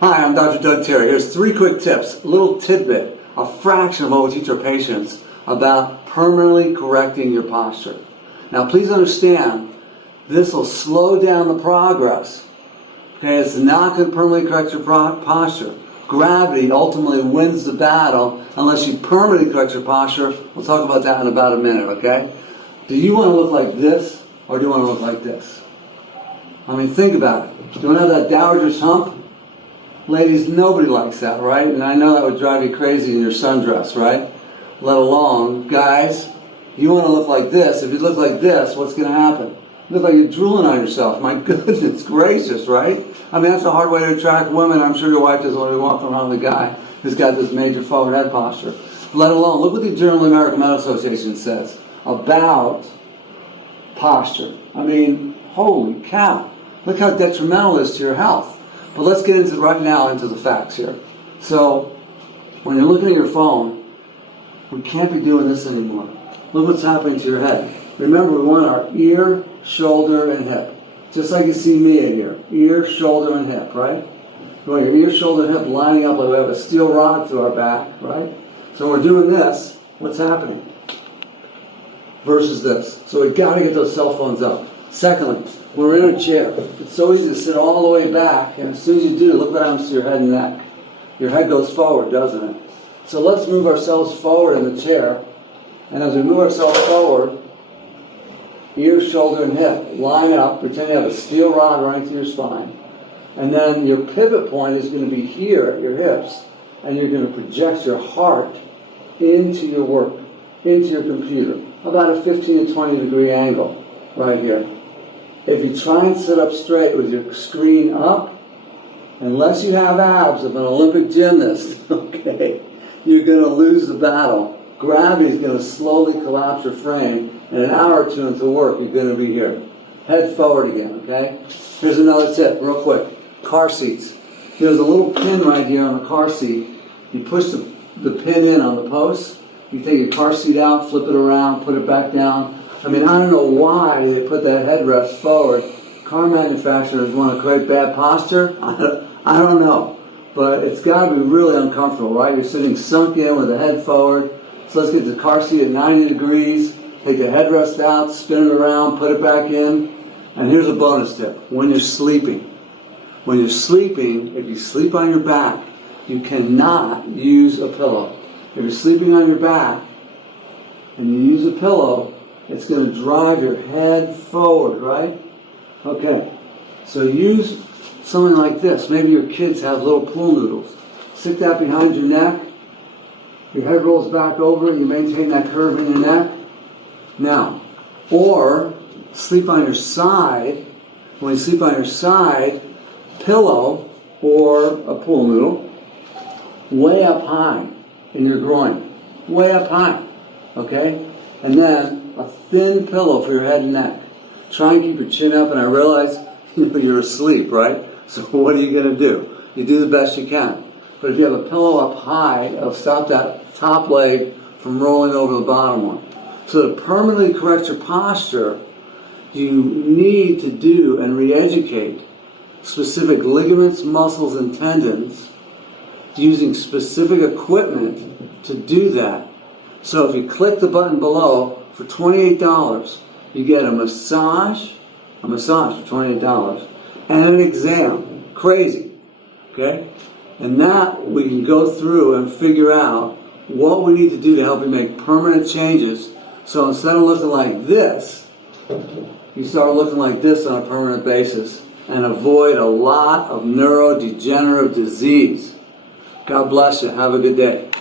Hi, I'm Dr. Doug Terry. Here's 3 quick tips, a little tidbit, a fraction of what we teach our patients about permanently correcting your posture. Now please understand, this will slow down the progress. Okay, it's not going to permanently correct your posture. Gravity ultimately wins the battle unless you permanently correct your posture. We'll talk about that in about a minute, okay? Do you want to look like this or do you want to look like this? I mean, think about it. Do you want to have that dowager's hump? Ladies, nobody likes that, right? And I know that would drive you crazy in your sundress, right? Let alone, guys, you want to look like this. If you look like this, what's going to happen? You look like you're drooling on yourself. My goodness gracious, right? I mean, that's a hard way to attract women. I'm sure your wife doesn't want to be walking around with a guy who's got this major forward head posture. Let alone, look what the Journal of the American Medical Association says about posture. I mean, holy cow. Look how detrimental it is to your health. But let's get into right now into the facts here. So, when you're looking at your phone, we can't be doing this anymore. Look what's happening to your head. Remember, we want our ear, shoulder, and hip. Just like you see me in here. Ear, shoulder, and hip, right? We want your ear, shoulder, and hip lining up like we have a steel rod through our back, right? So when we're doing this, what's happening? Versus this. So we've got to get those cell phones up. Secondly, when we're in a chair, it's so easy to sit all the way back, and as soon as you do, look what happens to your head and neck. Your head goes forward, doesn't it? So let's move ourselves forward in the chair, and as we move ourselves forward, ear, shoulder, and hip line up, pretend you have a steel rod running through your spine, and then your pivot point is going to be here at your hips, and you're going to project your heart into your work, into your computer, about a 15 to 20 degree angle right here. If you try and sit up straight with your screen up, unless you have abs of an Olympic gymnast, okay, you're going to lose the battle. Gravity is going to slowly collapse your frame, and an hour or two into work, you're going to be here. Head forward again, okay? Here's another tip, real quick. Car seats. There's a little pin right here on the car seat. You push the pin in on the post. You take your car seat out, flip it around, put it back down. I mean, I don't know why they put that headrest forward. Car manufacturers want to create bad posture? I don't know. But it's got to be really uncomfortable, right? You're sitting sunk in with the head forward. So let's get the car seat at 90 degrees, take the headrest out, spin it around, put it back in. And here's a bonus tip. When you're sleeping, if you sleep on your back, you cannot use a pillow. If you're sleeping on your back and you use a pillow, it's going to drive your head forward, right? Okay. So use something like this. Maybe your kids have little pool noodles. Stick that behind your neck. Your head rolls back over and you maintain that curve in your neck. Now, or sleep on your side. When you sleep on your side, pillow or a pool noodle way up high in your groin. Way up high. Okay? And then a thin pillow for your head and neck. Try and keep your chin up, and I realize you're asleep, right? So what are you going to do? You do the best you can. But if you have a pillow up high, it'll stop that top leg from rolling over the bottom one. So to permanently correct your posture, you need to do and re-educate specific ligaments, muscles, and tendons using specific equipment to do that. So if you click the button below, for $28, you get a massage for $28, and an exam. Crazy, okay? And that we can go through and figure out what we need to do to help you make permanent changes. So instead of looking like this, you start looking like this on a permanent basis and avoid a lot of neurodegenerative disease. God bless you. Have a good day.